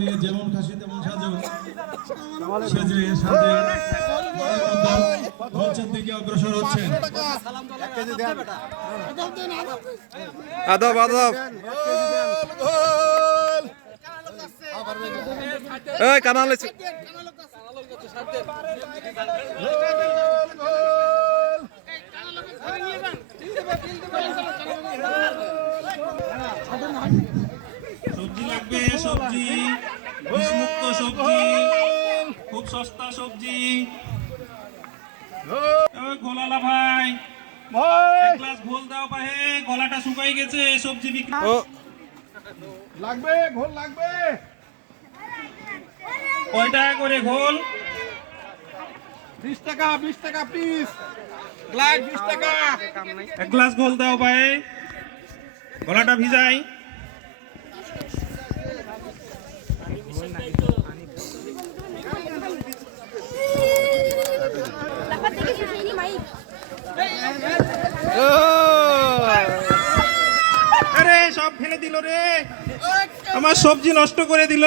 নিয়ে যেমন খাসি তেমন সাজো সেজে সাজে মঞ্চের দিকে অগ্রসর হচ্ছেন। আদব আদব এই কানাল সবজি লাগবে, সবজি বিষমুক্ত সবজি, খুব সস্তা সবজি। গোলালা ভাই এক গ্লাস ঘোল দাও পাহে, গলাটা শুকাই গেছে। সবজি বিক্রি লাগবে, ঘোল লাগবে। কয় টাকা করে ঘোল? 20 টাকা, 20 টাকা পিস। গ্লাস 20 টাকা। এক গ্লাস ঘোল দাও পাহে, গলাটা ভিজাই। আরে সব ফেলে দিল রে, আমার সবজি নষ্ট করে দিল।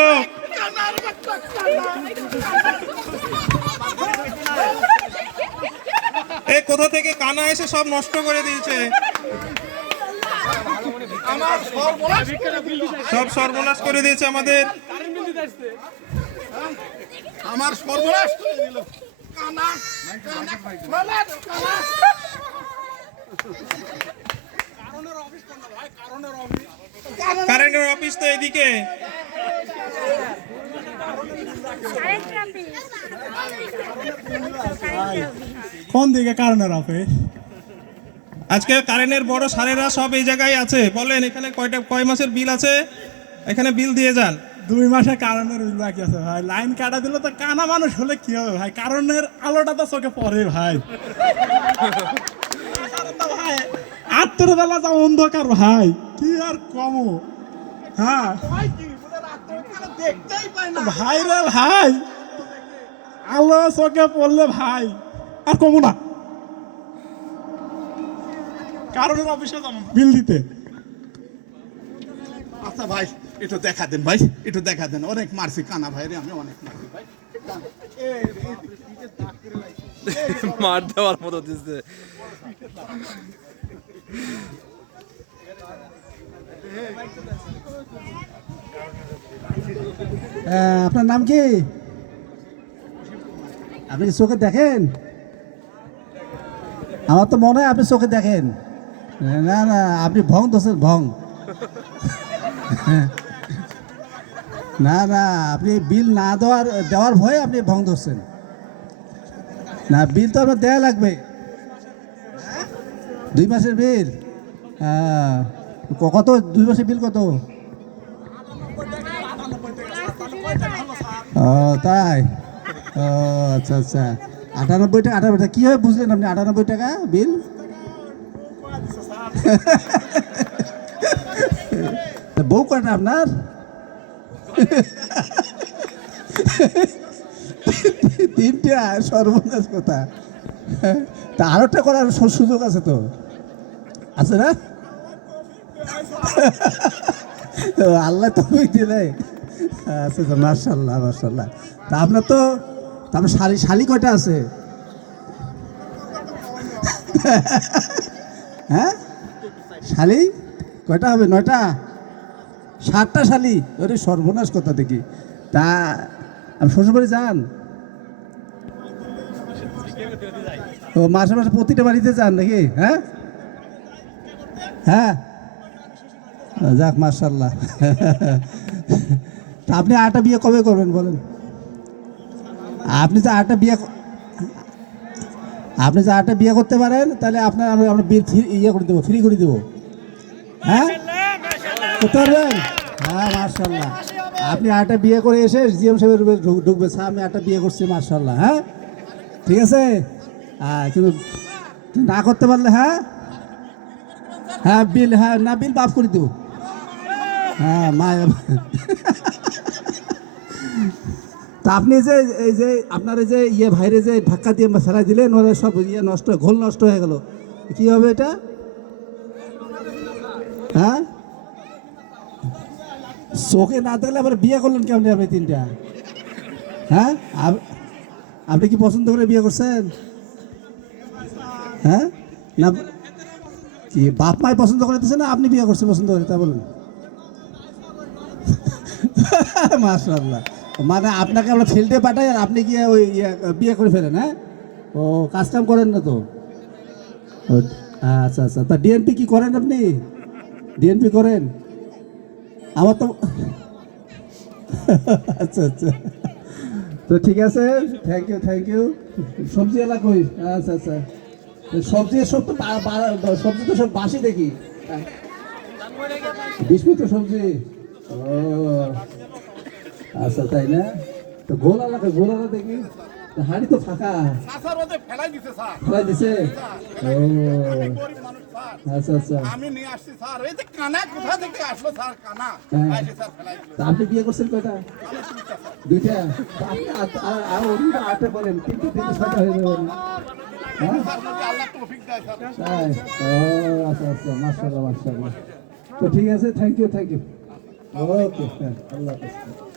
এই কোথা থেকে কানা এসে সব নষ্ট করে দিয়েছে। সব সর্বনাশ করে দিয়েছে আমাদের। আমার সর্বনাশ করে দিল। কানা কানা কানা। কারেন্টের অফিস তো এদিকে। কোন দিকে কারেন্টের অফিস? আজকে কারেন্টের বড় সারেরা সব এই জায়গায় আছে। বলেন এখানে কয় মাসের বিল আছে, এখানে বিল দিয়ে যান। 2 মাসে কারেন্টের বিল বাকি আছে ভাই। লাইন কাটা দিলে তো কানা মানুষ হলে কি হবে ভাই? কারেন্টের আলোটা তো চোখে পড়ে ভাই। আত্মের বেলা যা অন্ধকার ভাই, কি আর কমো। হ্যাঁ ভাই রে ভাই, আলো চোখে পড়লে ভাই আর কমো না। কারণের অফিসে যাবো বিল দিতে। আচ্ছা ভাই, একটু দেখা দেন ভাই, একটু দেখা দেন। অনেক মারছি কানা ভাই রে, আমি অনেক মারছি ভাই। মার দেওয়ার মতো দিচ্ছে। আপনার নাম কি? আপনি চোখে দেখেন? আমার তো মনে হয় আপনি চোখে দেখেন। না না, আপনি ভং দোষের ভং। না না, আপনি বিল না দেওয়ার ভয়ে আপনি ভং ধরছেন। না, বিল তো আপনার দেওয়া লাগবে। 2 মাসের বিল? কত 2 মাসের বিল কত? ও তাই? ও আচ্ছা আচ্ছা, 98 টাকা। 98 টাকা কীভাবে বুঝলেন আপনি 98 টাকা বিল? বউ কয়টা আপনার? 3টা? সর্বনাশ কথা। তা আরেকটা করার সুযোগ আছে তো, আছে না? আল্লাহ তুমি দিলে। আচ্ছা আচ্ছা, মার্শাল্লাহ মার্শাল্লাহ। তা আপনার তো তারপর শালি কয়টা আছে? হ্যাঁ, শালি কয়টা হবে? 9টা? 7টা শালি? ওরে সর্বনাশ কথা দেখি। তা আপনি শ্বশুরবাড়ি যান? ও মাসে মাসে প্রতিটা বাড়িতে যান নাকি? হ্যাঁ হ্যাঁ, যাক মার্শাল্লাহ। তা আপনি 8টা বিয়ে কবে করবেন বলেন? আপনি যে 8টা বিয়ে করতে পারেন, তাহলে আমরা বিল ইয়ে করে দেবো, ফ্রি করে দেবো। হ্যাঁ, করতে পারবেন? হ্যাঁ মার্শাল্লাহ। আপনি 8টা বিয়ে করে এসে জিএম সাহেবের ঢুকবে, স্যার আমি 8টা বিয়ে করছি মার্শাল্লাহ। হ্যাঁ ঠিক আছে। কিন্তু না করতে পারলে হ্যাঁ হ্যাঁ বিল, হ্যাঁ না বিল মাফ করে দেবো। হ্যাঁ তা আপনি যে এই যে আপনার এই যে ভাইরে যে ধাক্কা দিয়ে ফেলাই দিলেন, ওরা সব নষ্ট, ঘোল নষ্ট হয়ে গেল, কি হবে এটা? হ্যাঁ চোখে না দেখলে আবার বিয়ে করলেন কেমন আপনি তিনটা? হ্যাঁ, আপনি কি পছন্দ করে বিয়ে করছেন? হ্যাঁ, না কি বাপ মাই পছন্দ করে দিচ্ছে না আপনি বিয়ে করছেন পছন্দ করে, তা বলুন। মাশাআল্লাহ, মানে আপনাকে আমরা ফিল্ডে পাঠাই আর আপনি গিয়ে ওই বিয়ে করে ফেলেন? হ্যাঁ, ও কাজ কাম করেন না তো? ও, আচ্ছা আচ্ছা, তা ডিএনপি কি করেন আপনি? ডিএনপি করেন? আমার তো আচ্ছা আচ্ছা, তো ঠিক আছে, থ্যাংক ইউ থ্যাংক ইউ। সবজি এলা কই? আচ্ছা আচ্ছা, সবজি সব তো সবজি তো সব বাসি দেখি। 20 মিনিট সবজি? ও আচ্ছা, তাই না? তো গোলালা দেখি, হাড়ি তো ফাঁকা, ফেলাই দিছে। ও আচ্ছা আচ্ছা, আমি নিয়ে আসছি স্যার, এই যে কানা কোথা থেকে আসলো স্যার? কানা হ্যাঁ। আসে স্যার, ফেলাই দিল। তা আপনি বিয়ে করছেন কয়টা? দুইটা? তা আপনি আর অন্য আটটা বলেন, 6টা হয়ে যাবেন। হ্যাঁ, স্যার যদি আল্লাহ তৌফিক দেয় স্যার। তাই? ও আচ্ছা আচ্ছা, মাশাআল্লাহ মাশাআল্লাহ। তো ঠিক আছে, থ্যাংক ইউ। ওকে, আল্লাহ হাফেজ।